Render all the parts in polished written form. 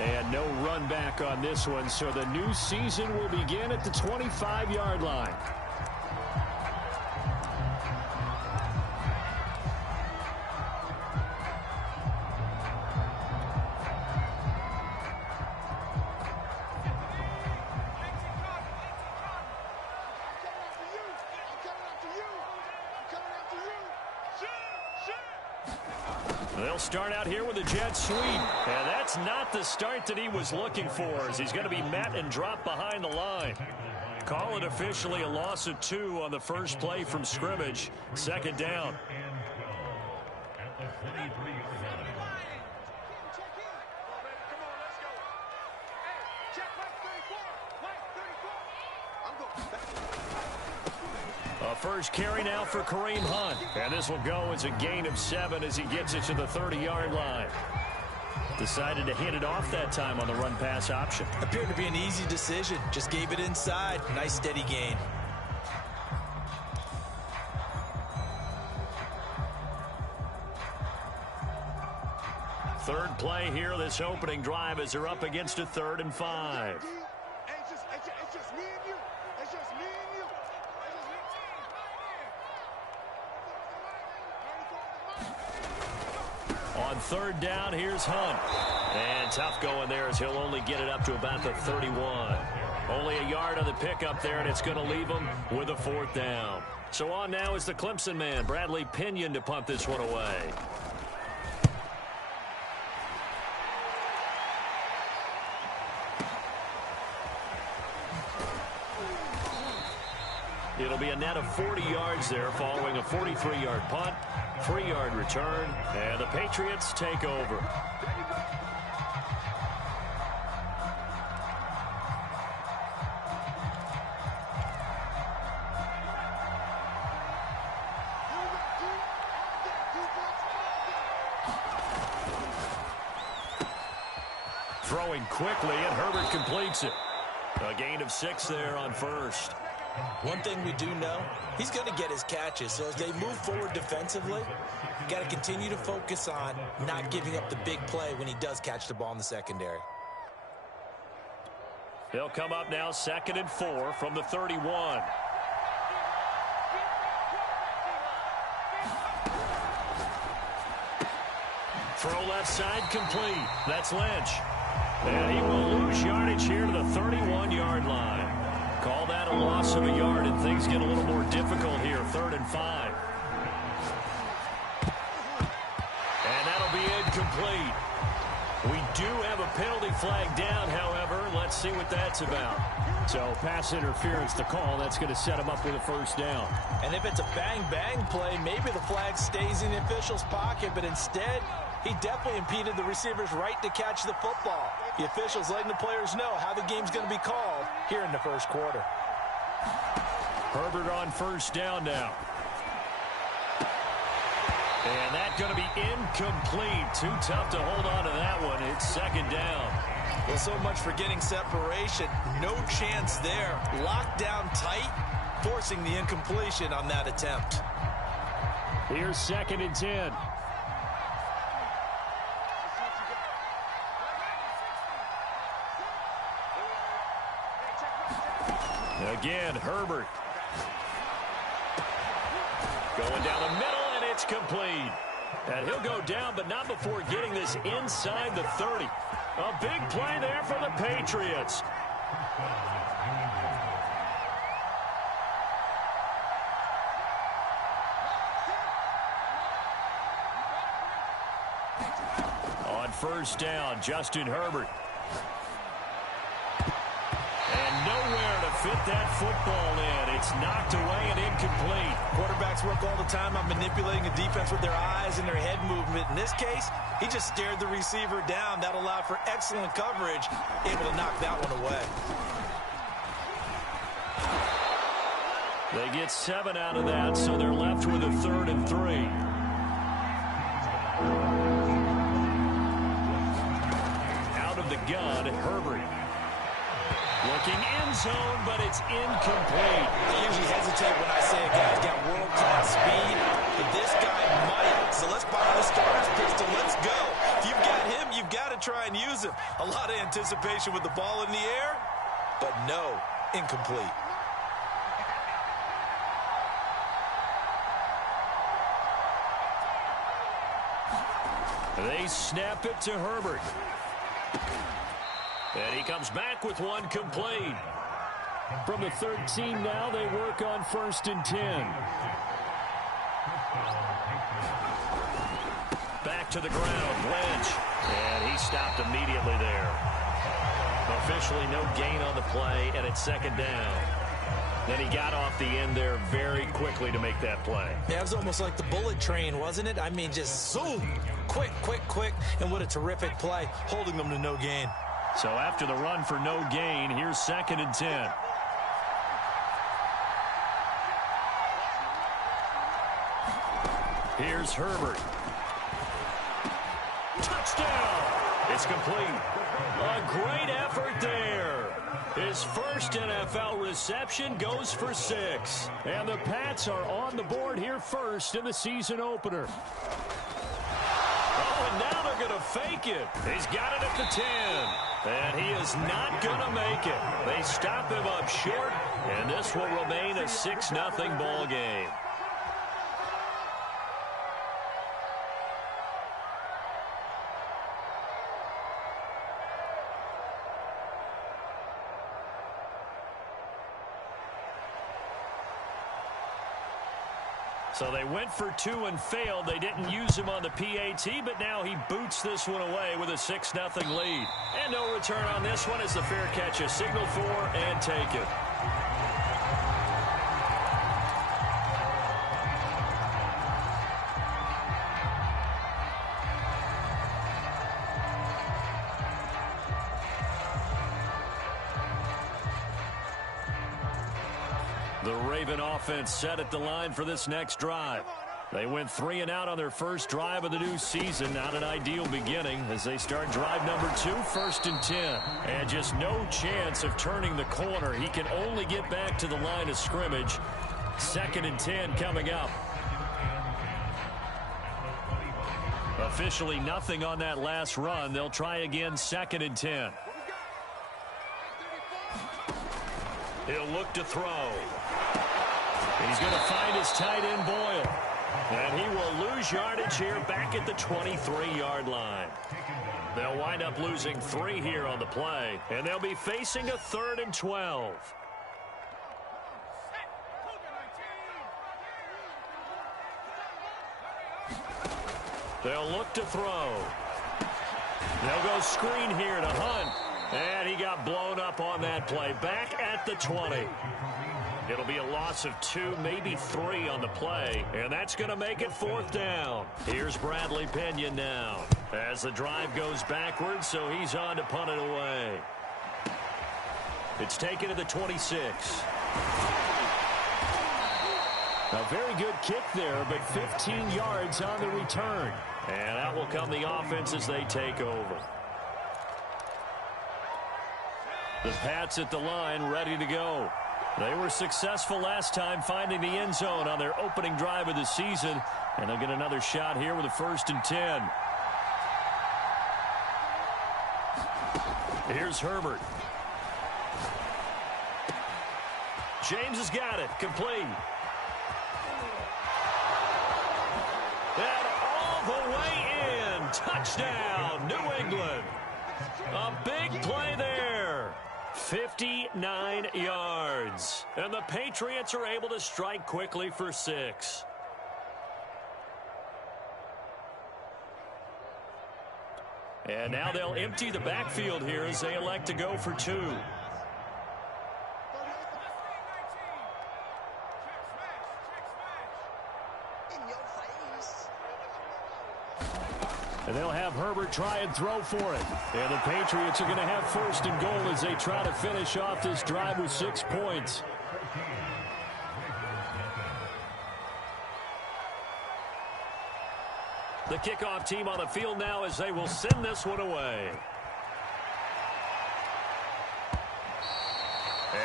And no run back on this one, so the new season will begin at the 25-yard line. They'll start out here with a jet sweep. And that's not the start that he was looking for, as he's going to be met and dropped behind the line. Call it officially a loss of 2 on the first play from scrimmage. Second down. First carry now for Kareem Hunt. And this will go as a gain of 7 as he gets it to the 30-yard line. Decided to hit it off that time on the run-pass option. Appeared to be an easy decision. Just gave it inside. Nice steady gain. Third play here, this opening drive, as they're up against a 3rd and 5. On 3rd down, here's Hunt. And tough going there as he'll only get it up to about the 31. Only a yard on the pickup there, and it's going to leave him with a 4th down. So on now is the Clemson man, Bradley Pinion, to punt this one away. It'll be a net of 40 yards there following a 43-yard punt, 3-yard return, and the Patriots take over. Throwing quickly, and Herbert completes it. A gain of 6 there on first. One thing we do know, he's going to get his catches. So as they move forward defensively, got to continue to focus on not giving up the big play when he does catch the ball in the secondary. They'll come up now 2nd and 4 from the 31. Throw left side complete. That's Lynch. And he will lose yardage here to the 31-yard line. Call that a loss of a yard, and things get a little more difficult here. 3rd and 5. And that'll be incomplete. We do have a penalty flag down, however. Let's see what that's about. So pass interference, the call. That's going to set him up with a 1st down. And if it's a bang-bang play, maybe the flag stays in the official's pocket, but instead, he definitely impeded the receiver's right to catch the football. The officials letting the players know how the game's going to be called here in the first quarter. Herbert on 1st down now. And that's going to be incomplete. Too tough to hold on to that one. It's 2nd down. Well, so much for getting separation. No chance there. Locked down tight, forcing the incompletion on that attempt. Here's 2nd and 10. Again, Herbert. Going down the middle, and it's complete. And he'll go down, but not before getting this inside the 30. A big play there for the Patriots. On 1st down, Justin Herbert. Nowhere to fit that football in. It's knocked away and incomplete. Quarterbacks work all the time on manipulating a defense with their eyes and their head movement. In this case, he just stared the receiver down. That allowed for excellent coverage, able to knock that one away. They get 7 out of that, so they're left with a 3rd and 3. Out of the gun, Herbert. Looking end zone, but it's incomplete. I usually hesitate when I say a guy's got world-class speed, but this guy might. So let's fire the starter's pistol. Let's go. If you've got him, you've got an to try and use him. A lot of anticipation with the ball in the air, but no, incomplete. They snap it to Herbert. And he comes back with one complete. From the 13 now, they work on 1st and 10. Back to the ground, Lynch. And he stopped immediately there. Officially no gain on the play, and it's 2nd down. Then he got off the end there very quickly to make that play. Yeah, it was almost like the bullet train, wasn't it? I mean, just zoom. Quick, quick, quick. And what a terrific play, holding them to no gain. So after the run for no gain, here's 2nd and 10. Here's Herbert. Touchdown! It's complete. A great effort there. His first NFL reception goes for 6. And the Pats are on the board here first in the season opener. Oh, and now they're going to fake it. He's got it at the 10. And he is not going to make it. They stop him up short, and this will remain a 6-0 ball game. So they went for 2 and failed. They didn't use him on the PAT, but now he boots this one away with a 6-0 lead. And no return on this one as the fair catch is signaled for and taken. The Raven offense set at the line for this next drive. They went 3 and out on their first drive of the new season. Not an ideal beginning as they start drive number 2, 1st and 10. And just no chance of turning the corner. He can only get back to the line of scrimmage. 2nd and 10 coming up. Officially nothing on that last run. They'll try again 2nd and 10. He'll look to throw. He's going to find his tight end, Boyle. And he will lose yardage here back at the 23-yard line. They'll wind up losing 3 here on the play, and they'll be facing a 3rd and 12. They'll look to throw. They'll go screen here to Hunt. And he got blown up on that play. Back at the 20. It'll be a loss of 2, maybe 3 on the play. And that's going to make it 4th down. Here's Bradley Pinion now. As the drive goes backwards, so he's on to punt it away. It's taken to the 26. A very good kick there, but 15 yards on the return. And out will come the offense as they take over. The Pats at the line, ready to go. They were successful last time finding the end zone on their opening drive of the season. And they'll get another shot here with a 1st and 10. Here's Herbert. James has got it. Complete. And all the way in. Touchdown, New England. A big play there. 59 yards. And the Patriots are able to strike quickly for 6. And now they'll empty the backfield here as they elect to go for 2. And they'll have Herbert try and throw for it. And the Patriots are going to have 1st and goal as they try to finish off this drive with 6 points. The kickoff team on the field now as they will send this one away.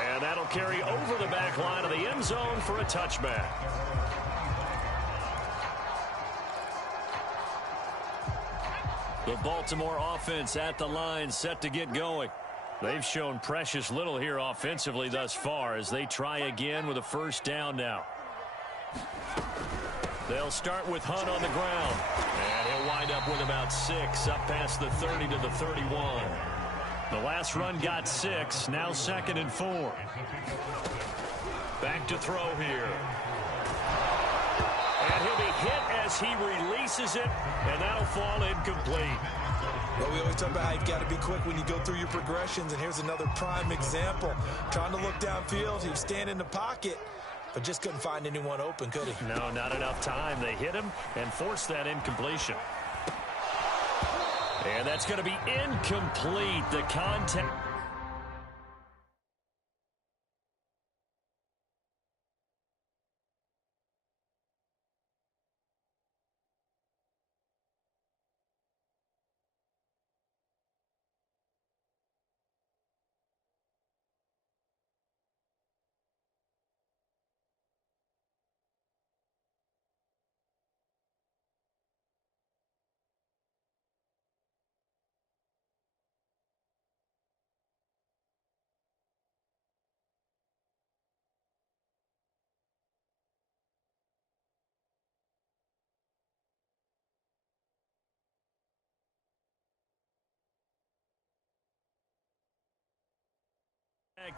And that'll carry over the back line of the end zone for a touchback. The Baltimore offense at the line, set to get going. They've shown precious little here offensively thus far as they try again with a first down now. They'll start with Hunt on the ground. And he'll wind up with about 6, up past the 30 to the 31. The last run got 6, now 2nd and 4. Back to throw here. And he'll be hit as he releases it, and that'll fall incomplete. Well, we always talk about how you've got to be quick when you go through your progressions, and here's another prime example. Trying to look downfield, he was standing in the pocket, but just couldn't find anyone open, could he? No, not enough time. They hit him and forced that incompletion. And that's going to be incomplete. The contact.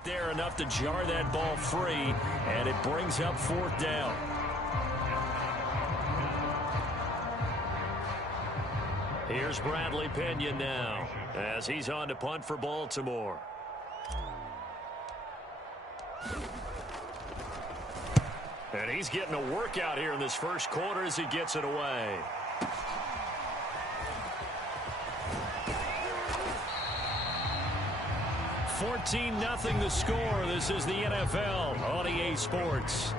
There enough to jar that ball free, and it brings up 4th down. Here's Bradley Pinion now as he's on to punt for Baltimore. And he's getting a workout here in this first quarter as he gets it away. $14-0 the score. This is the NFL on EA Sports.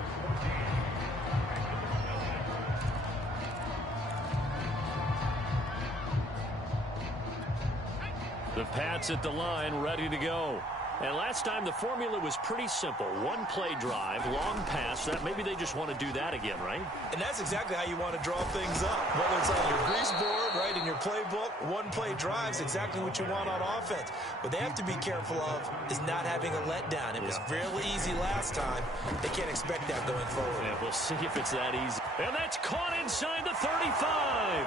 The Pats at the line, ready to go. And last time the formula was pretty simple. One play drive, long pass. That maybe they just want to do that again, right? And that's exactly how you want to draw things up. Whether it's on your grease board, right, in your playbook, one play drive's exactly what you want on offense. What they have to be careful of is not having a letdown. It was real easy last time. They can't expect that going forward. Yeah, we'll see if it's that easy. And that's caught inside the 35.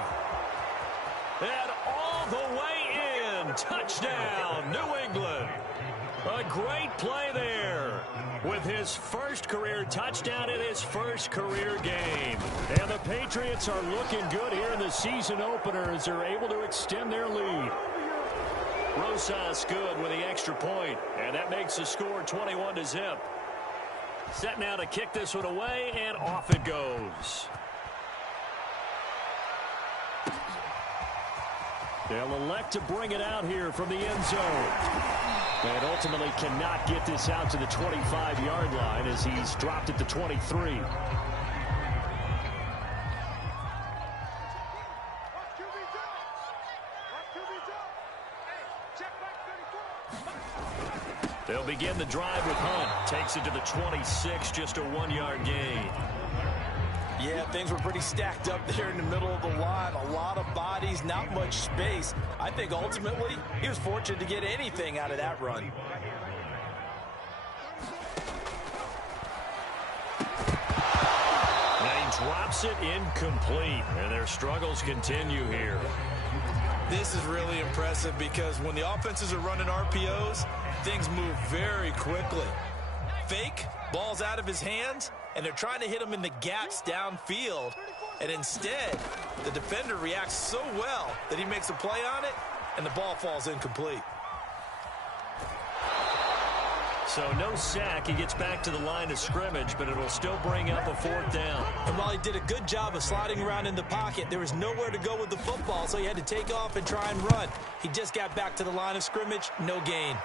And all the way in. Touchdown, New England. A great play there with his first career touchdown in his first career game. And the Patriots are looking good here in the season opener as they're able to extend their lead. Rosas good with the extra point, and that makes the score 21-0. Set now to kick this one away, and off it goes. They'll elect to bring it out here from the end zone. And ultimately cannot get this out to the 25-yard line as he's dropped at the 23. They'll begin the drive with Hunt. Takes it to the 26, just a 1-yard gain. Yeah, things were pretty stacked up there in the middle of the line. A lot of bodies, not much space. I think ultimately he was fortunate to get anything out of that run. Now he drops it incomplete, and their struggles continue here. This is really impressive because when the offenses are running RPOs, things move very quickly. Fake, ball's out of his hands, and they're trying to hit him in the gaps downfield. And instead, the defender reacts so well that he makes a play on it, and the ball falls incomplete. So no sack. He gets back to the line of scrimmage, but it'll still bring up a 4th down. And while he did a good job of sliding around in the pocket, there was nowhere to go with the football, so he had to take off and try and run. He just got back to the line of scrimmage, no gain.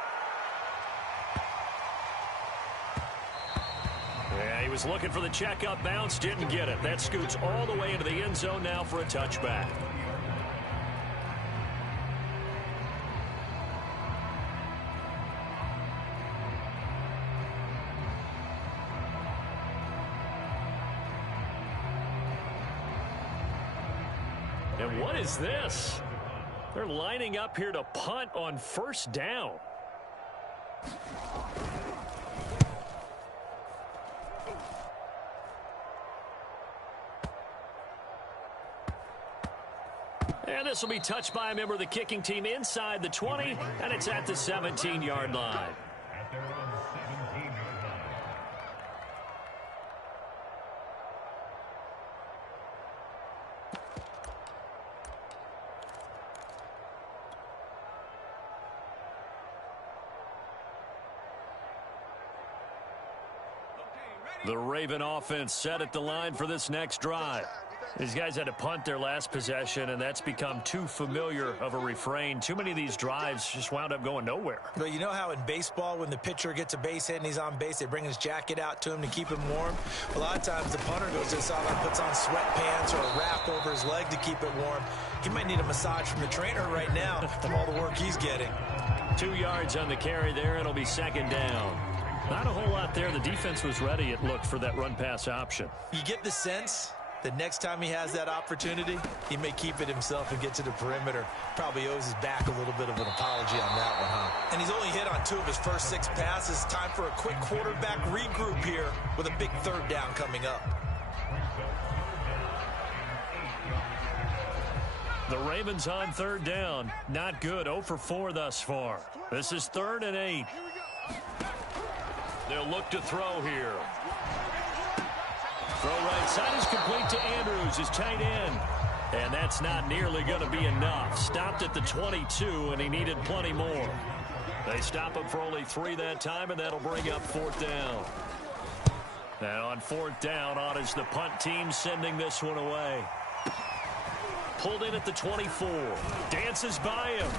Yeah, he was looking for the checkup bounce, didn't get it. That scoots all the way into the end zone now for a touchback. And what is this? They're lining up here to punt on first down. And this will be touched by a member of the kicking team inside the 20, and it's at the 17-yard line. The Raven offense set at the line for this next drive. These guys had to punt their last possession, and that's become too familiar of a refrain. Too many of these drives just wound up going nowhere. But you know how in baseball, when the pitcher gets a base hit and he's on base, they bring his jacket out to him to keep him warm? A lot of times the punter goes to the sideline, puts on sweatpants or a wrap over his leg to keep it warm. He might need a massage from the trainer right now from all the work he's getting. 2 yards on the carry there. It'll be second down. Not a whole lot there. The defense was ready, it looked, for that run-pass option. You get the sense the next time he has that opportunity, he may keep it himself and get to the perimeter. Probably owes his back a little bit of an apology on that one, huh? And he's only hit on 2 of his first 6 passes. Time for a quick quarterback regroup here with a big third down coming up. The Ravens on third down. Not good. 0 for 4 thus far. This is 3rd and 8. They'll look to throw here. Throw right side is complete to Andrews, his tight end. And that's not nearly going to be enough. Stopped at the 22, and he needed plenty more. They stop him for only 3 that time, and that'll bring up 4th down. And on 4th down, on is the punt team sending this one away. Pulled in at the 24. Dances by him.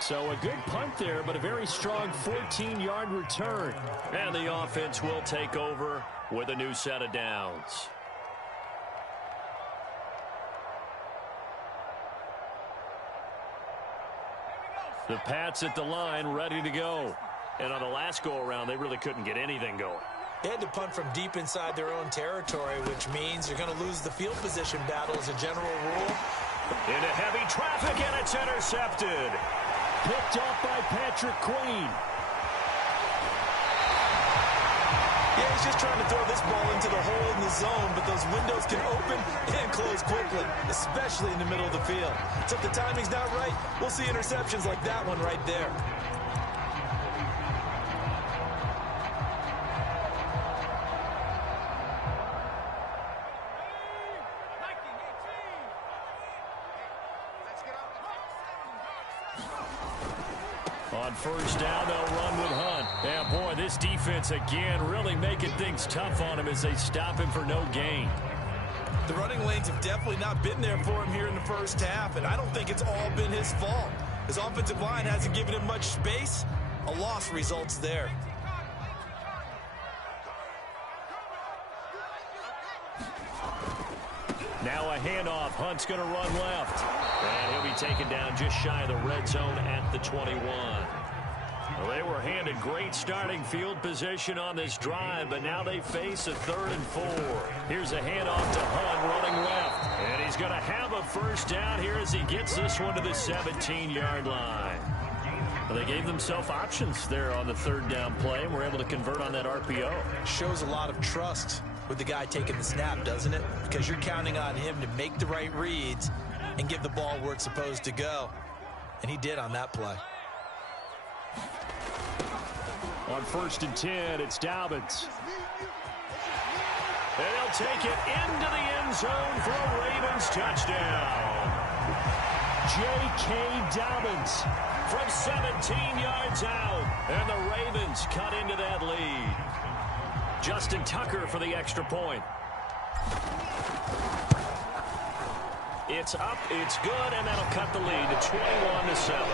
So a good punt there, but a very strong 14-yard return. And the offense will take over with a new set of downs. The Pats at the line, ready to go. And on the last go-around, they really couldn't get anything going. They had to punt from deep inside their own territory, which means you're going to lose the field position battle as a general rule. Into heavy traffic, and it's intercepted. Picked off by Patrick Queen. Yeah, he's just trying to throw this ball into the hole in the zone, but those windows can open and close quickly, especially in the middle of the field. So if the timing's not right, we'll see interceptions like that one right there. On first down, they'll run with Hunt. Yeah, boy, this defense again really making things tough on him as they stop him for no gain. The running lanes have definitely not been there for him here in the first half, and I don't think it's all been his fault. His offensive line hasn't given him much space. A loss results there. Now a handoff. Hunt's going to run left. And he'll be taken down just shy of the red zone at the 21. Well, they were handed great starting field position on this drive, but now they face a 3rd and 4. Here's a handoff to Hunt running left. And he's going to have a first down here as he gets this one to the 17-yard line. Well, they gave themselves options there on the 3rd down play and were able to convert on that RPO. Shows a lot of trust with the guy taking the snap, doesn't it? Because you're counting on him to make the right reads and give the ball where it's supposed to go. And he did on that play. On 1st and 10, it's Dobbins. And he'll take it into the end zone for a Ravens touchdown. J.K. Dobbins from 17 yards out. And the Ravens cut into that lead. Justin Tucker for the extra point. It's up, it's good, and that'll cut the lead to 21-7.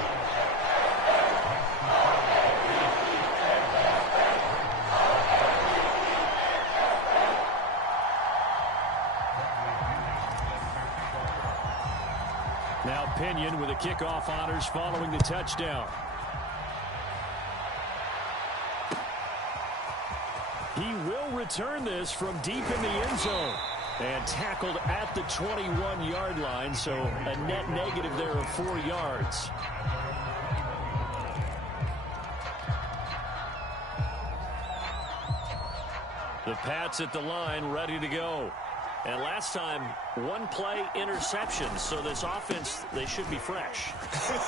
Now Pinion with the kickoff honors following the touchdown. He will return this from deep in the end zone. And tackled at the 21-yard line, so a net negative there of 4 yards. The Pats at the line, ready to go. And last time, one play interception. So this offense, they should be fresh.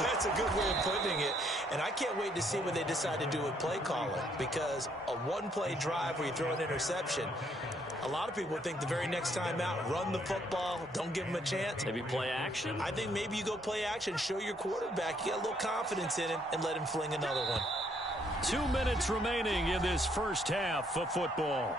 That's a good way of putting it. And I can't wait to see what they decide to do with play calling. Because a one-play drive where you throw an interception, a lot of people think the very next time out, run the football, don't give them a chance. Maybe play action? I think maybe you go play action, show your quarterback, you got a little confidence in him, and let him fling another one. 2 minutes remaining in this first half of football.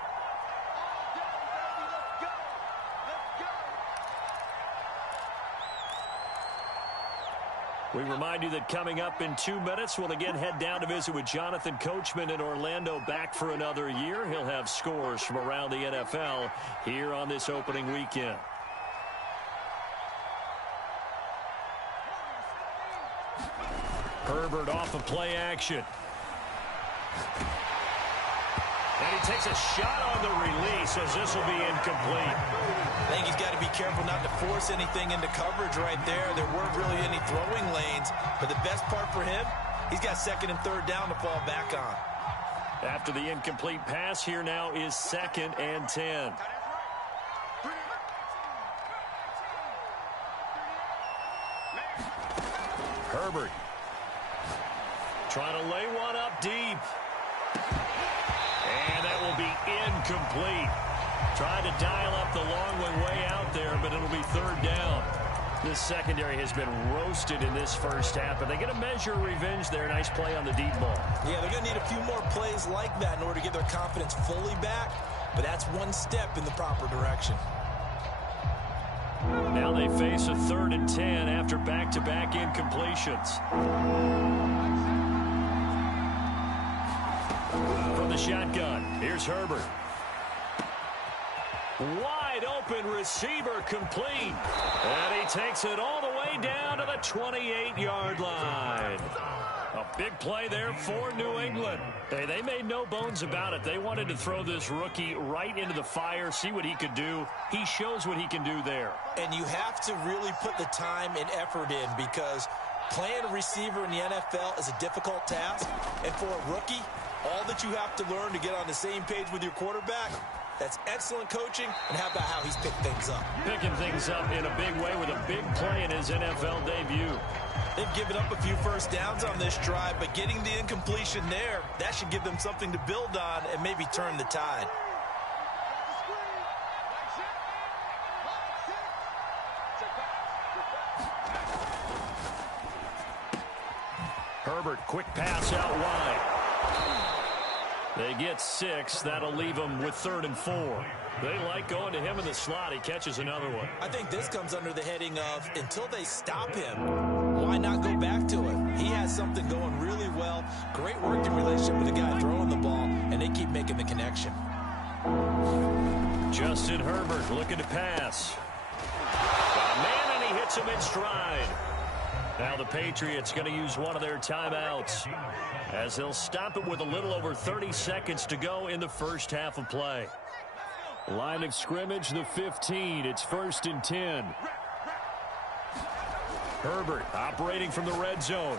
We remind you that coming up in 2 minutes, we'll again head down to visit with Jonathan Coachman in Orlando, back for another year. He'll have scores from around the NFL here on this opening weekend. Herbert off of play action. And he takes a shot on the release as this will be incomplete. I think he's got to be careful not to force anything into coverage right there. There weren't really any throwing lanes. But the best part for him, he's got second and third down to fall back on. After the incomplete pass, here now is 2nd and 10. Herbert trying to lay one up deep. And that will be incomplete. Tried to dial up the long one way out there, but it'll be third down. This secondary has been roasted in this first half, but they get a measure of revenge there. Nice play on the deep ball. Yeah, they're going to need a few more plays like that in order to get their confidence fully back, but that's one step in the proper direction. Now they face a 3rd and 10 after back-to-back incompletions. From the shotgun, here's Herbert. Wide open receiver complete. And he takes it all the way down to the 28-yard line. A big play there for New England. Hey, they made no bones about it. They wanted to throw this rookie right into the fire, see what he could do. He shows what he can do there. And you have to really put the time and effort in, because playing a receiver in the NFL is a difficult task. And for a rookie, all that you have to learn to get on the same page with your quarterback, that's excellent coaching. And how about how he's picked things up? Picking things up in a big way with a big play in his NFL debut. They've given up a few first downs on this drive, but getting the incompletion there, that should give them something to build on and maybe turn the tide. Herbert, quick pass out wide. They get 6. That'll leave them with 3rd and 4. They like going to him in the slot. He catches another one. I think this comes under the heading of, until they stop him, why not go back to it? He has something going really well. Great working relationship with the guy throwing the ball, and they keep making the connection. Justin Herbert looking to pass. Got a man, and he hits him in stride. Now the Patriots going to use one of their timeouts, as they'll stop it with a little over 30 seconds to go in the first half of play. Line of scrimmage, the 15. It's 1st and 10. Herbert operating from the red zone.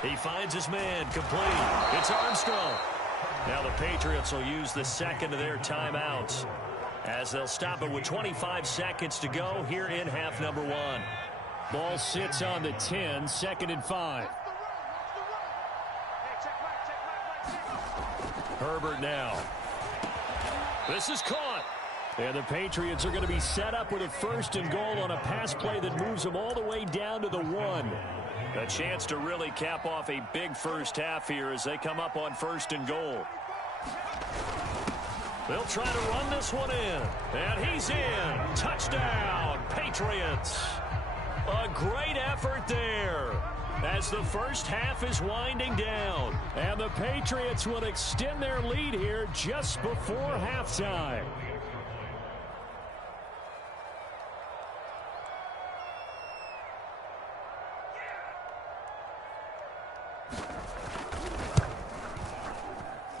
He finds his man, complete. It's Armstrong. Now the Patriots will use the second of their timeouts, as they'll stop it with 25 seconds to go here in half number 1. Ball sits on the 10, 2nd and 5. Herbert now. This is caught. And the Patriots are going to be set up with a 1st and goal on a pass play that moves them all the way down to the 1. A chance to really cap off a big first half here as they come up on 1st and goal. They'll try to run this one in. And he's in. Touchdown, Patriots. A great effort there as the first half is winding down. And the Patriots will extend their lead here just before halftime.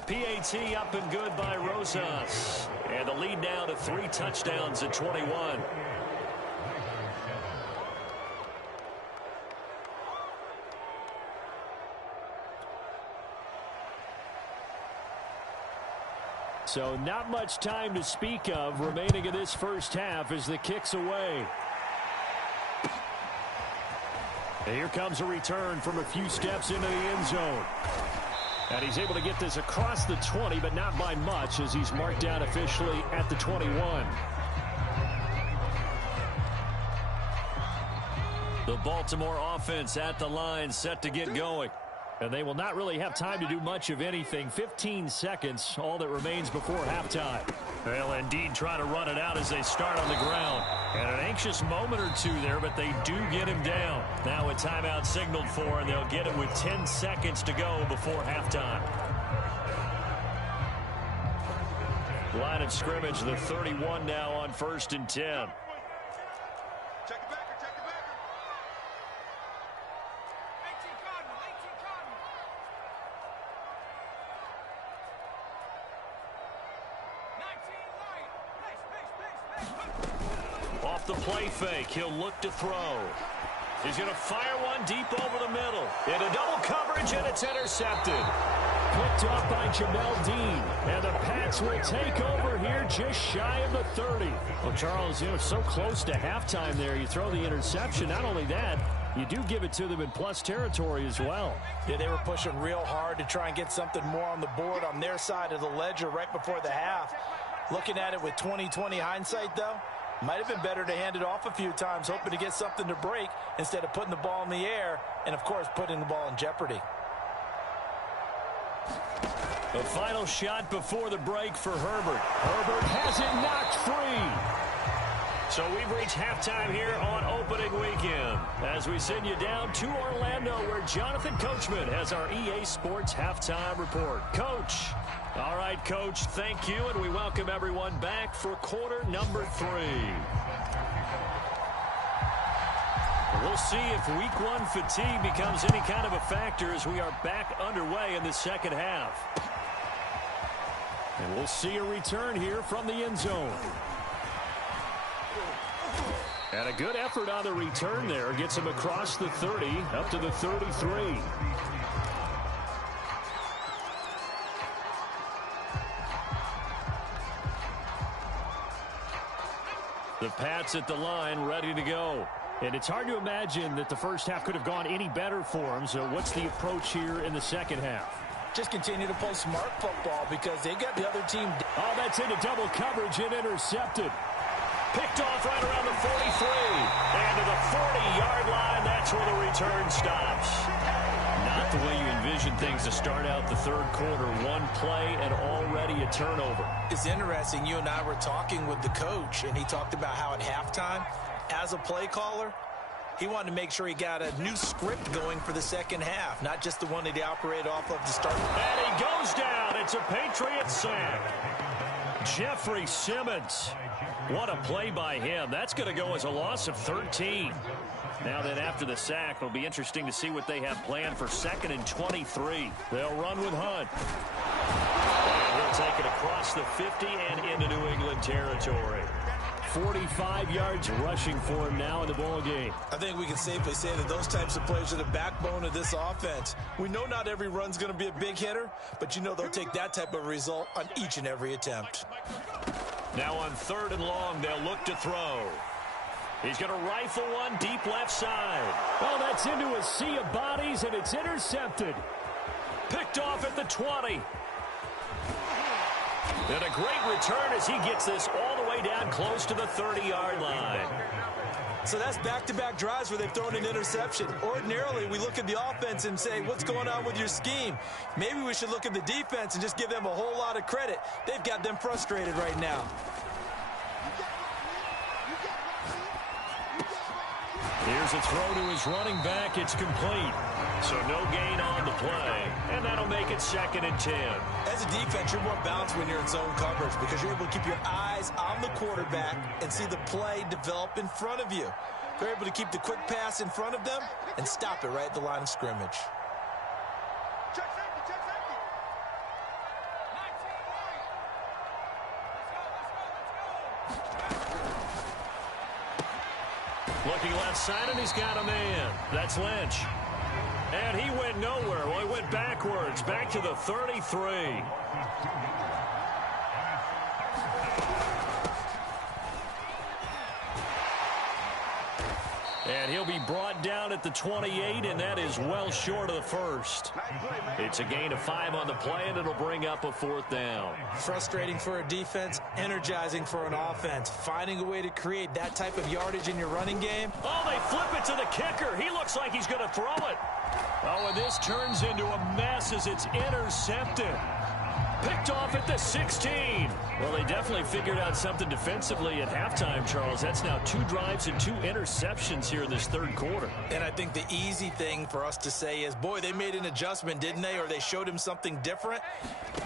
PAT up and good by Rosas. And the lead now to 3 touchdowns at 21. So not much time to speak of remaining in this first half as the kick's away. And here comes a return from a few steps into the end zone. And he's able to get this across the 20, but not by much as he's marked down officially at the 21. The Baltimore offense at the line set to get going. And they will not really have time to do much of anything. 15 seconds, all that remains before halftime. They'll indeed try to run it out as they start on the ground. And an anxious moment or two there, but they do get him down. Now a timeout signaled for, and they'll get it with 10 seconds to go before halftime. Line of scrimmage, the 31 now on 1st and 10. Off the play fake, he'll look to throw. He's going to fire one deep over the middle. Into double coverage, and it's intercepted. Picked off by Jamel Dean. And the Pats will take over here just shy of the 30. Well, Charles, so close to halftime there. You throw the interception. Not only that, you do give it to them in plus territory as well. Yeah, they were pushing real hard to try and get something more on the board on their side of the ledger right before the half. Looking at it with 20/20 hindsight, though, might have been better to hand it off a few times, hoping to get something to break instead of putting the ball in the air and, of course, putting the ball in jeopardy. The final shot before the break for Herbert. Herbert has it knocked free. So we've reached halftime here on opening weekend as we send you down to Orlando where Jonathan Coachman has our EA Sports halftime report. Coach. All right, Coach, thank you, and we welcome everyone back for quarter number 3. We'll see if week 1 fatigue becomes any kind of a factor as we are back underway in the second half. And we'll see a return here from the end zone. And a good effort on the return there. Gets him across the 30, up to the 33. The Pats at the line, ready to go. And it's hard to imagine that the first half could have gone any better for them. So what's the approach here in the second half? Just continue to play smart football because they got the other team. Oh, that's into double coverage and intercepted. Picked off right around the 43. And to the 40-yard line, that's where the return stops. Not the way you envision things to start out the third quarter. One play and already a turnover. It's interesting. You and I were talking with the coach, and he talked about how at halftime, as a play caller, he wanted to make sure he got a new script going for the second half, not just the one that he operated off of to start. And he goes down. It's a Patriot sack. Jeffrey Simmons. What a play by him. That's going to go as a loss of 13. Now then, after the sack, it'll be interesting to see what they have planned for 2nd and 23. They'll run with Hunt. And he'll take it across the 50 and into New England territory. 45 yards rushing for him now in the ball game. I think we can safely say that those types of plays are the backbone of this offense. We know not every run's going to be a big hitter, but you know they'll take that type of result on each and every attempt. Now on 3rd and long, they'll look to throw. He's going to rifle one deep left side. Oh, that's into a sea of bodies, and it's intercepted. Picked off at the 20. And a great return as he gets this all the way down close to the 30-yard line. So that's back-to-back drives where they've thrown an interception. Ordinarily, we look at the offense and say, what's going on with your scheme? Maybe we should look at the defense and just give them a whole lot of credit. They've got them frustrated right now. Here's a throw to his running back. It's complete. So no gain on the play. And that'll make it 2nd and 10. As a defense, you're more balanced when you're in zone coverage because you're able to keep your eyes on the quarterback and see the play develop in front of you. They're able to keep the quick pass in front of them and stop it right at the line of scrimmage. outside, and he's got a man. That's Lynch. And he went nowhere. Well, he went backwards, back to the 33. And he'll be brought down at the 28, and that is well short of the first. It's a gain of 5 on the play, and it'll bring up a 4th down. Frustrating for a defense, energizing for an offense. Finding a way to create that type of yardage in your running game. Oh, they flip it to the kicker. He looks like he's going to throw it. Oh, and this turns into a mess as it's intercepted. Picked off at the 16. Well, they definitely figured out something defensively at halftime, Charles. That's now 2 drives and 2 interceptions here in this third quarter. And I think the easy thing for us to say is, boy, they made an adjustment, didn't they? Or they showed him something different.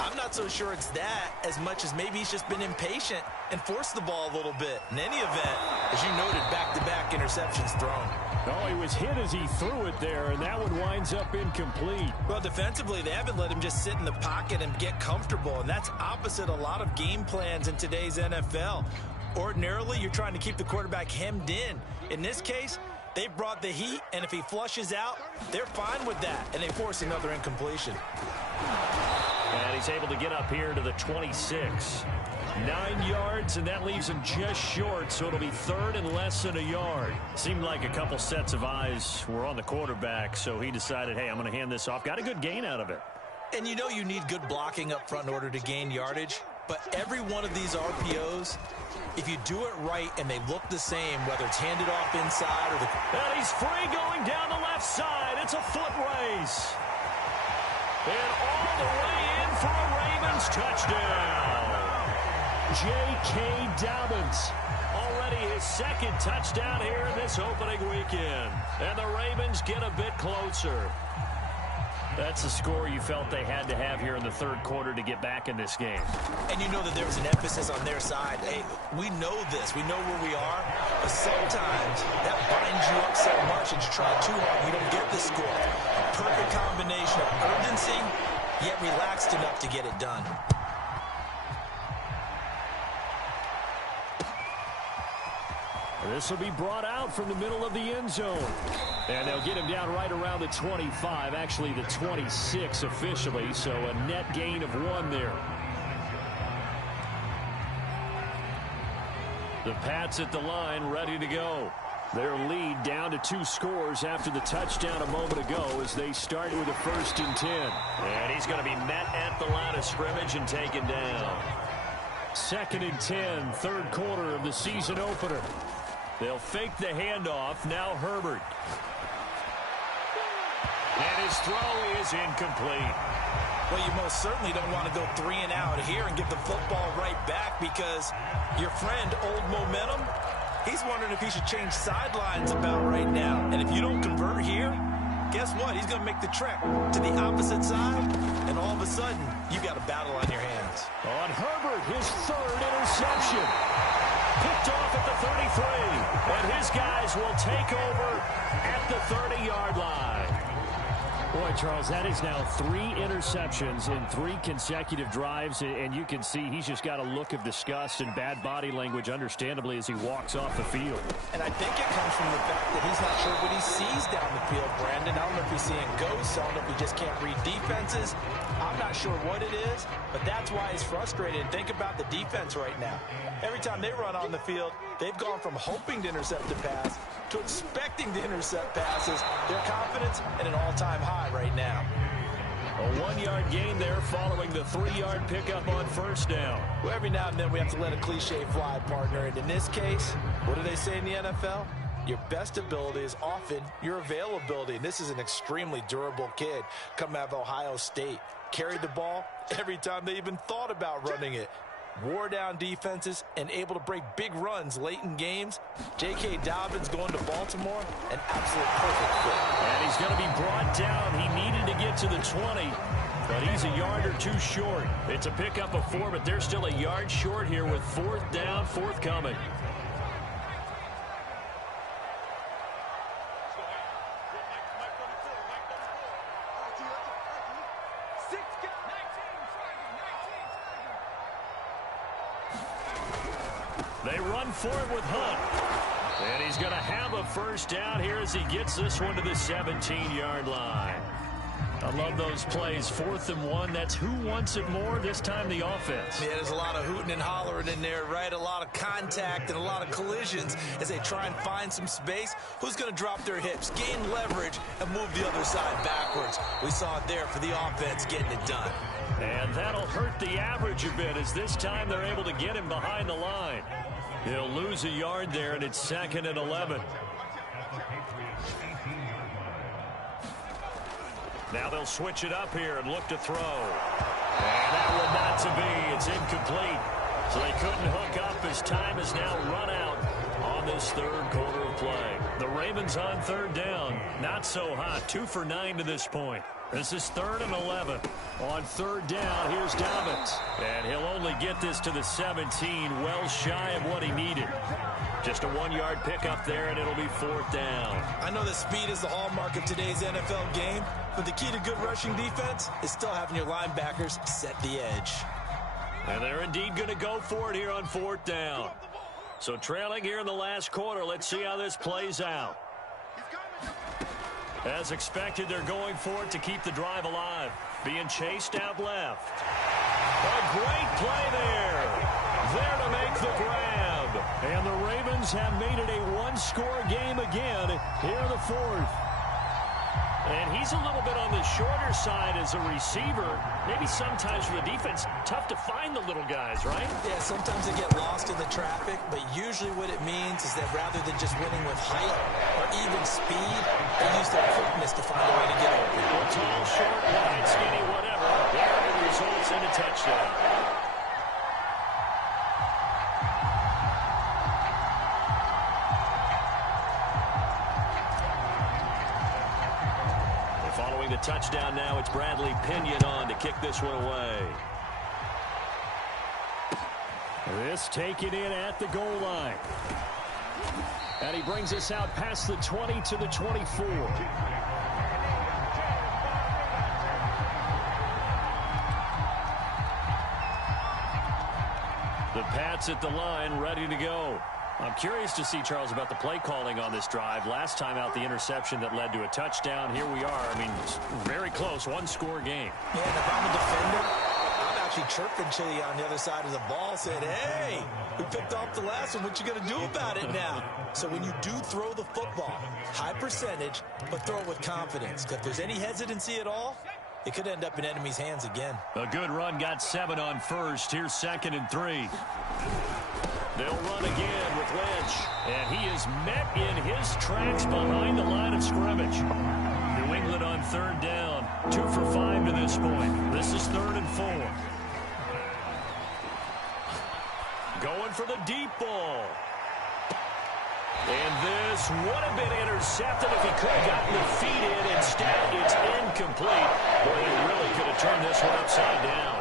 I'm not so sure it's that as much as maybe he's just been impatient and forced the ball a little bit. In any event, as you noted, back-to-back interceptions thrown. Oh, he was hit as he threw it there, and that one winds up incomplete. Well, defensively, they haven't let him just sit in the pocket and get comfortable, and that's opposite a lot of game plans in today's NFL. Ordinarily, you're trying to keep the quarterback hemmed in. In this case, they brought the heat, and if he flushes out, they're fine with that, and they force another incompletion. And he's able to get up here to the 26. 9 yards, and that leaves him just short, so it'll be 3rd and less than a yard. Seemed like a couple sets of eyes were on the quarterback, so he decided, hey, I'm going to hand this off. Got a good gain out of it. And you know you need good blocking up front in order to gain yardage, but every one of these RPOs, if you do it right and they look the same, whether it's handed off inside or the... And he's free going down the left side. It's a foot race. And all the way in for a Ravens touchdown. J.K. Dobbins, already his 2nd touchdown here in this opening weekend. And the Ravens get a bit closer. That's the score you felt they had to have here in the third quarter to get back in this game. And you know that there was an emphasis on their side. Hey, we know this. We know where we are. But sometimes that binds you up so much and you try too hard, you don't get the score. A perfect combination of urgency, yet relaxed enough to get it done. This will be brought out from the middle of the end zone. And they'll get him down right around the 25, actually the 26 officially, so a net gain of 1 there. The Pats at the line, ready to go. Their lead down to 2 scores after the touchdown a moment ago as they start with a 1st and 10. And he's going to be met at the line of scrimmage and taken down. 2nd and 10, third quarter of the season opener. They'll fake the handoff. Now Herbert. And his throw is incomplete. Well, you most certainly don't want to go 3 and out here and get the football right back because your friend, Old Momentum, he's wondering if he should change sidelines about right now. And if you don't convert here, guess what? He's going to make the trek to the opposite side, and all of a sudden, you got a battle on your hands. On Herbert, his 3rd interception. Picked off at the 33. And his guys will take over at the 30-yard line. Boy, Charles, that is now 3 interceptions in 3 consecutive drives, and you can see he's just got a look of disgust and bad body language, understandably, as he walks off the field. And I think it comes from the fact that he's not sure what he sees down the field, Brandon. I don't know if he's seeing ghosts. I don't know if he just can't read defenses. I'm not sure what it is, but that's why he's frustrated. Think about the defense right now. Every time they run on the field, they've gone from hoping to intercept a pass to expecting to intercept passes. Their confidence at an all-time high right now. A 1-yard gain there following the 3-yard pickup on 1st down. Well, every now and then we have to let a cliche fly, partner. And in this case, what do they say in the NFL? Your best ability is often your availability. And this is an extremely durable kid coming out of Ohio State. Carried the ball every time they even thought about running it. Wore down defenses and able to break big runs late in games. J.K. Dobbins going to Baltimore, an absolute perfect fit. And he's going to be brought down. He needed to get to the 20, but he's a yard or 2 short. It's a pickup of 4, but they're still a yard short here with 4th down, forthcoming. They run for it with Hunt. And he's going to have a first down here as he gets this one to the 17-yard line. I love those plays. 4th and 1. That's who wants it more. This time the offense. Yeah, there's a lot of hooting and hollering in there, right? A lot of contact and a lot of collisions as they try and find some space. Who's going to drop their hips, gain leverage, and move the other side backwards? We saw it there for the offense getting it done. And that'll hurt the average a bit as this time they're able to get him behind the line. He'll lose a yard there, and it's 2nd and 11. Now they'll switch it up here and look to throw. And that one not to be. It's incomplete. So they couldn't hook up as time is now run out on this 3rd quarter of play. The Ravens on 3rd down. Not so hot. 2 for 9 to this point. This is 3rd and 11. On 3rd down, here's Dobbins. And he'll only get this to the 17, well shy of what he needed. Just a 1-yard pickup there, and it'll be 4th down. I know that speed is the hallmark of today's NFL game, but the key to good rushing defense is still having your linebackers set the edge. And they're indeed going to go for it here on 4th down. So trailing here in the last quarter, let's see how this plays out. As expected, they're going for it to keep the drive alive. Being chased out left. A great play there. There to make the grab. And the Ravens have made it a 1-score game again here in the 4th. And he's a little bit on the shorter side as a receiver. Maybe sometimes for the defense, tough to find the little guys, right? Yeah, sometimes they get lost in the traffic, but usually what it means is that rather than just winning with height or even speed, they use their quickness to find a way to get open. Well, tall, short, wide, skinny, whatever. There it results in a touchdown. Following the touchdown now, it's Bradley Pinion on to kick this one away. This taken in at the goal line. And he brings us out past the 20 to the 24. The Pats at the line, ready to go. I'm curious to see, Charles, about the play calling on this drive. Last time out, the interception that led to a touchdown. Here we are. I mean, very close, 1-score game. Yeah, and if I'm a defender, I'm actually chirping Chili on the other side of the ball, saying, hey, we picked off the last one. What you going to do about it now? So when you do throw the football, high percentage, but throw it with confidence. Because if there's any hesitancy at all, it could end up in enemy's hands again. A good run, got 7 on first. Here's 2nd and 3. They'll run again with Lynch, and he is met in his tracks behind the line of scrimmage. New England on 3rd down, 2 for 5 to this point. This is 3rd and 4. Going for the deep ball. And this would have been intercepted if he could have gotten the feet in. Instead, it's incomplete. Boy, they really could have turned this one upside down.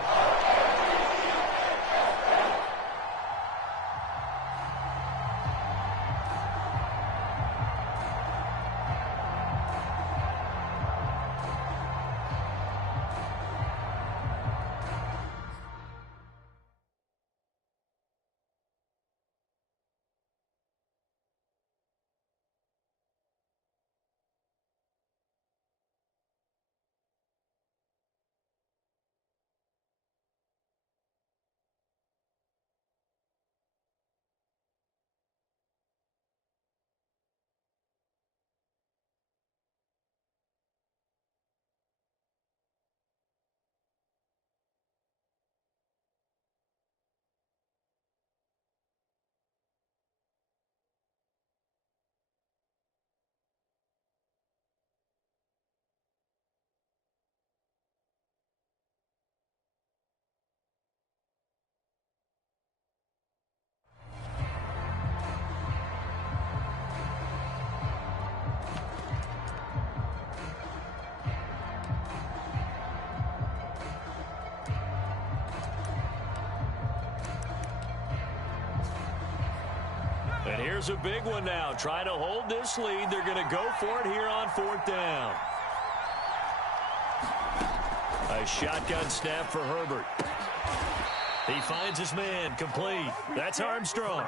And here's a big one now. Trying to hold this lead. They're going to go for it here on 4th down. A shotgun snap for Herbert. He finds his man, complete. That's Armstrong.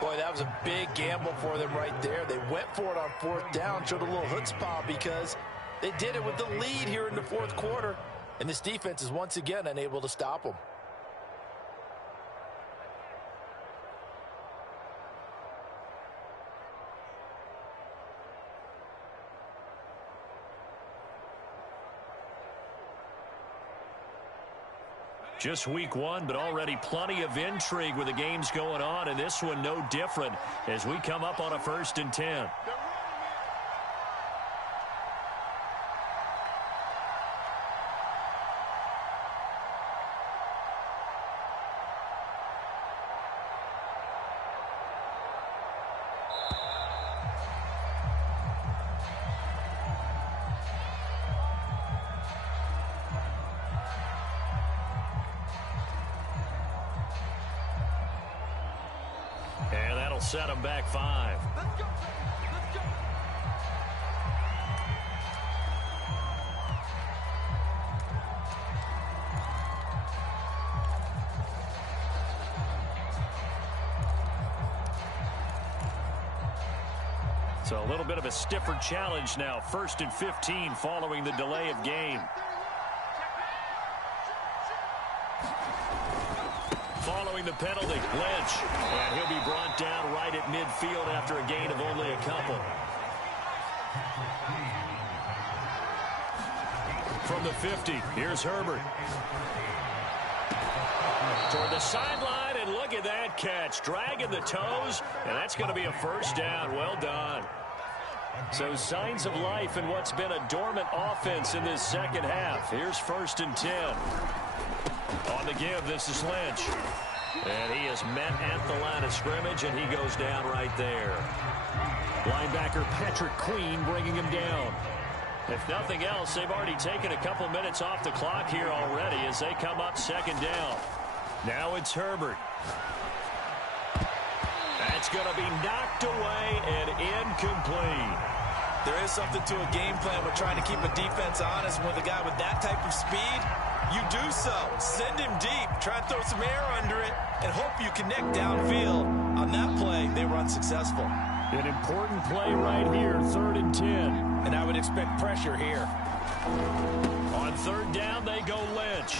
Boy, that was a big gamble for them right there. They went for it on fourth down, showed a little chutzpah because they did it with the lead here in the fourth quarter. And this defense is once again unable to stop them. Just week one, but already plenty of intrigue with the games going on, and this one no different as we come up on a 1st and 10. And that'll set him back 5. Let's go. Let's go. So a little bit of a stiffer challenge now. 1st and 15 following the delay of game. Following the penalty, Lynch. And he'll be brought down right at midfield after a gain of only a couple. From the 50, here's Herbert. Toward the sideline, and look at that catch. Dragging the toes, and that's going to be a 1st down. Well done. So signs of life in what's been a dormant offense in this second half. Here's 1st and 10. On the give, this is Lynch. And he is met at the line of scrimmage, and he goes down right there. Linebacker Patrick Queen bringing him down. If nothing else, they've already taken a couple minutes off the clock here already as they come up 2nd down. Now it's Herbert. That's going to be knocked away and incomplete. There is something to a game plan with trying to keep a defense honest. With a guy with that type of speed, you do so. Send him deep. Try and throw some air under it and hope you connect downfield. On that play, they were unsuccessful. An important play right here, 3rd and 10. And I would expect pressure here. On 3rd down, they go Lynch.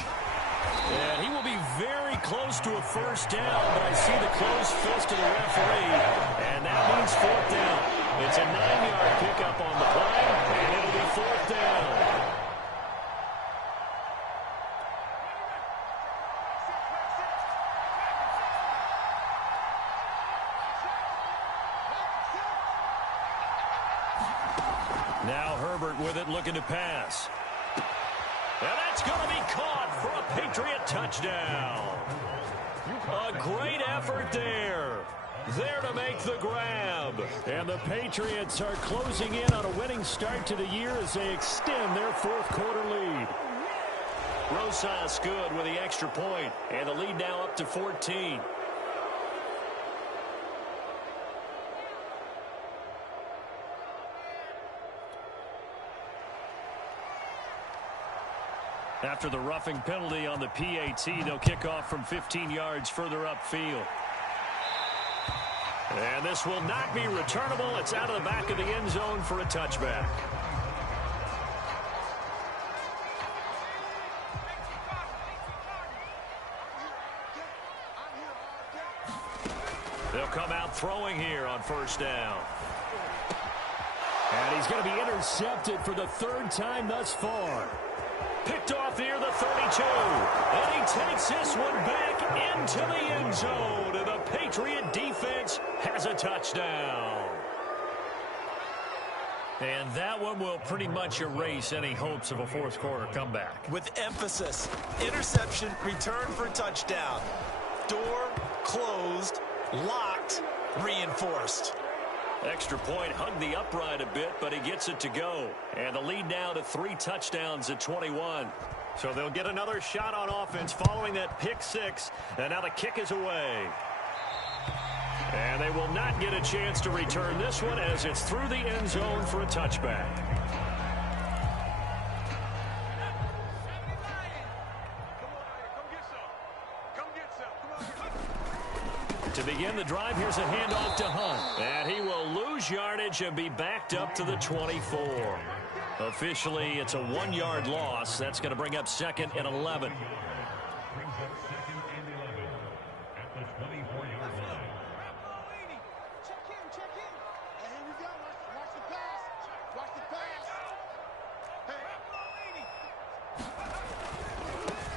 And he will be very close to a 1st down, but I see the closed fist of the referee, and that means 4th down. It's a 9-yard pickup on the play, and it'll be 4th down. Now Herbert with it, looking to pass. And that's going to be caught for a Patriot touchdown. A great effort there. There to make the grab. And the Patriots are closing in on a winning start to the year as they extend their 4th quarter lead. Rosas good with the extra point, and the lead now up to 14. After the roughing penalty on the PAT, they'll kick off from 15 yards further upfield. And this will not be returnable. It's out of the back of the end zone for a touchback. They'll come out throwing here on 1st down. And he's going to be intercepted for the 3rd time thus far. Picked off near the 32. And he takes this one back into the end zone. And the Patriot defense has a touchdown. And that one will pretty much erase any hopes of a 4th quarter comeback. With emphasis, interception, return for a touchdown. Door closed, locked, reinforced. Extra point hugged the upright a bit, but he gets it to go. And the lead now to 3 touchdowns at 21. So they'll get another shot on offense following that pick 6. And now the kick is away. And they will not get a chance to return this one as it's through the end zone for a touchback. Come To begin the drive, here's a handoff to Hunt. And he will lose yardage and be backed up to the 24. Officially, it's a 1-yard loss. That's going to bring up 2nd and 11.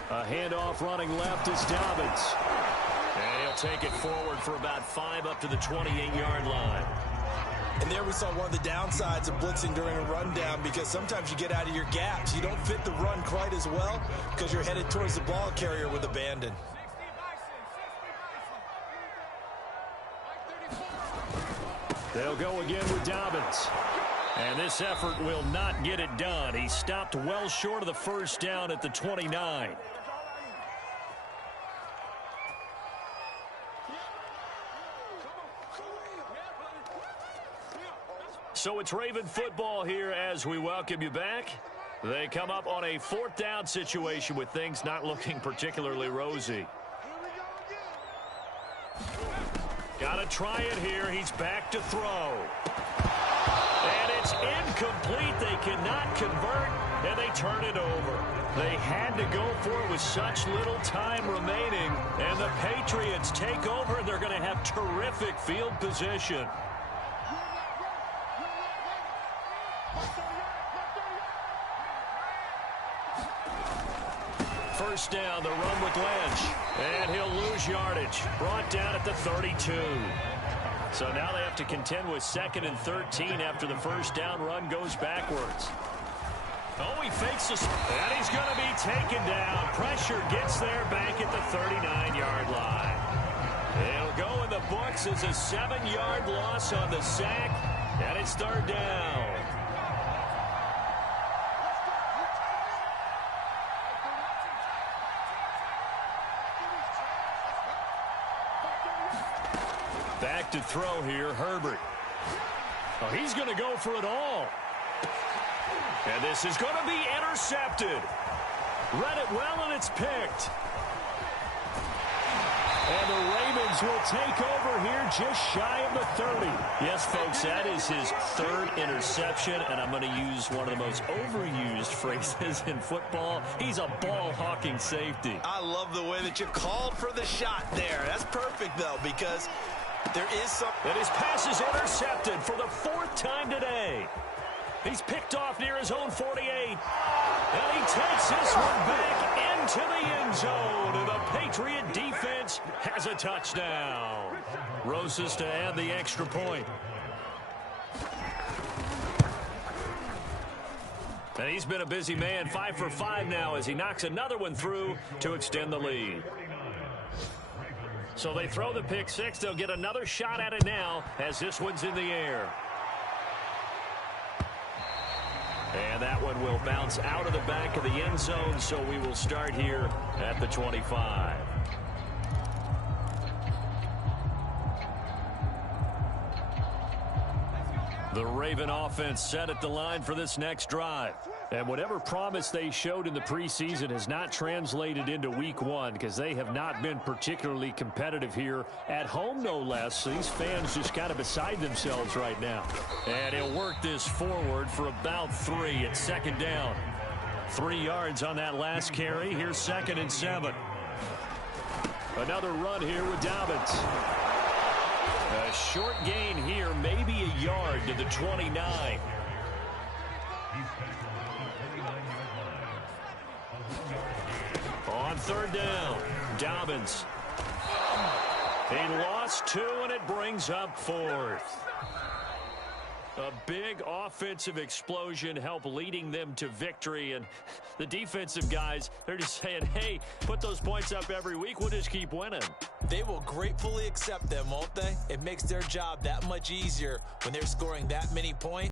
A handoff running left is Dobbins. And he'll take it forward for about 5 up to the 28-yard line. And there we saw one of the downsides of blitzing during a rundown, because sometimes you get out of your gaps. You don't fit the run quite as well because you're headed towards the ball carrier with abandon. They'll go again with Dobbins. And this effort will not get it done. He stopped well short of the first down at the 29. So it's Raven football here as we welcome you back. They come up on a 4th down situation with things not looking particularly rosy. Got to try it here. He's back to throw. And it's incomplete. They cannot convert, and they turn it over. They had to go for it with such little time remaining, and the Patriots take over, and they're going to have terrific field position. First down, the run with Lynch. And he'll lose yardage. Brought down at the 32. So now they have to contend with 2nd and 13 after the first down run goes backwards. Oh, he fakes this, and he's going to be taken down. Pressure gets there back at the 39-yard line. It'll go in the books as a 7-yard loss on the sack, and it's 3rd down. Back to throw here, Herbert. Oh, he's going to go for it all. And this is going to be intercepted. Read it well, and it's picked. And the Ravens will take over here just shy of the 30. Yes, folks, that is his 3rd interception, and I'm going to use one of the most overused phrases in football. He's a ball-hawking safety. I love the way that you called for the shot there. That's perfect, though, because there is some... And his pass is intercepted for the 4th time today. He's picked off near his own 48. And he takes this one back into the end zone. And the Patriot defense has a touchdown. Rosas to add the extra point. And he's been a busy man, 5 for 5 now as he knocks another one through to extend the lead. So they throw the pick six. They'll get another shot at it now as this one's in the air. And that one will bounce out of the back of the end zone, so we will start here at the 25. The Raven offense set at the line for this next drive. And whatever promise they showed in the preseason has not translated into week 1 because they have not been particularly competitive here at home, no less. So these fans just kind of beside themselves right now. And he'll work this forward for about 3 at 2nd down. 3 yards on that last carry. Here's 2nd and 7. Another run here with Dobbins. A short gain here, maybe a yard to the 29. On 3rd down, Dobbins. He lost 2, and it brings up 4th. A big offensive explosion helped leading them to victory, and the defensive guys, they're just saying, hey, put those points up every week, we'll just keep winning. They will gratefully accept them, won't they? It makes their job that much easier when they're scoring that many points.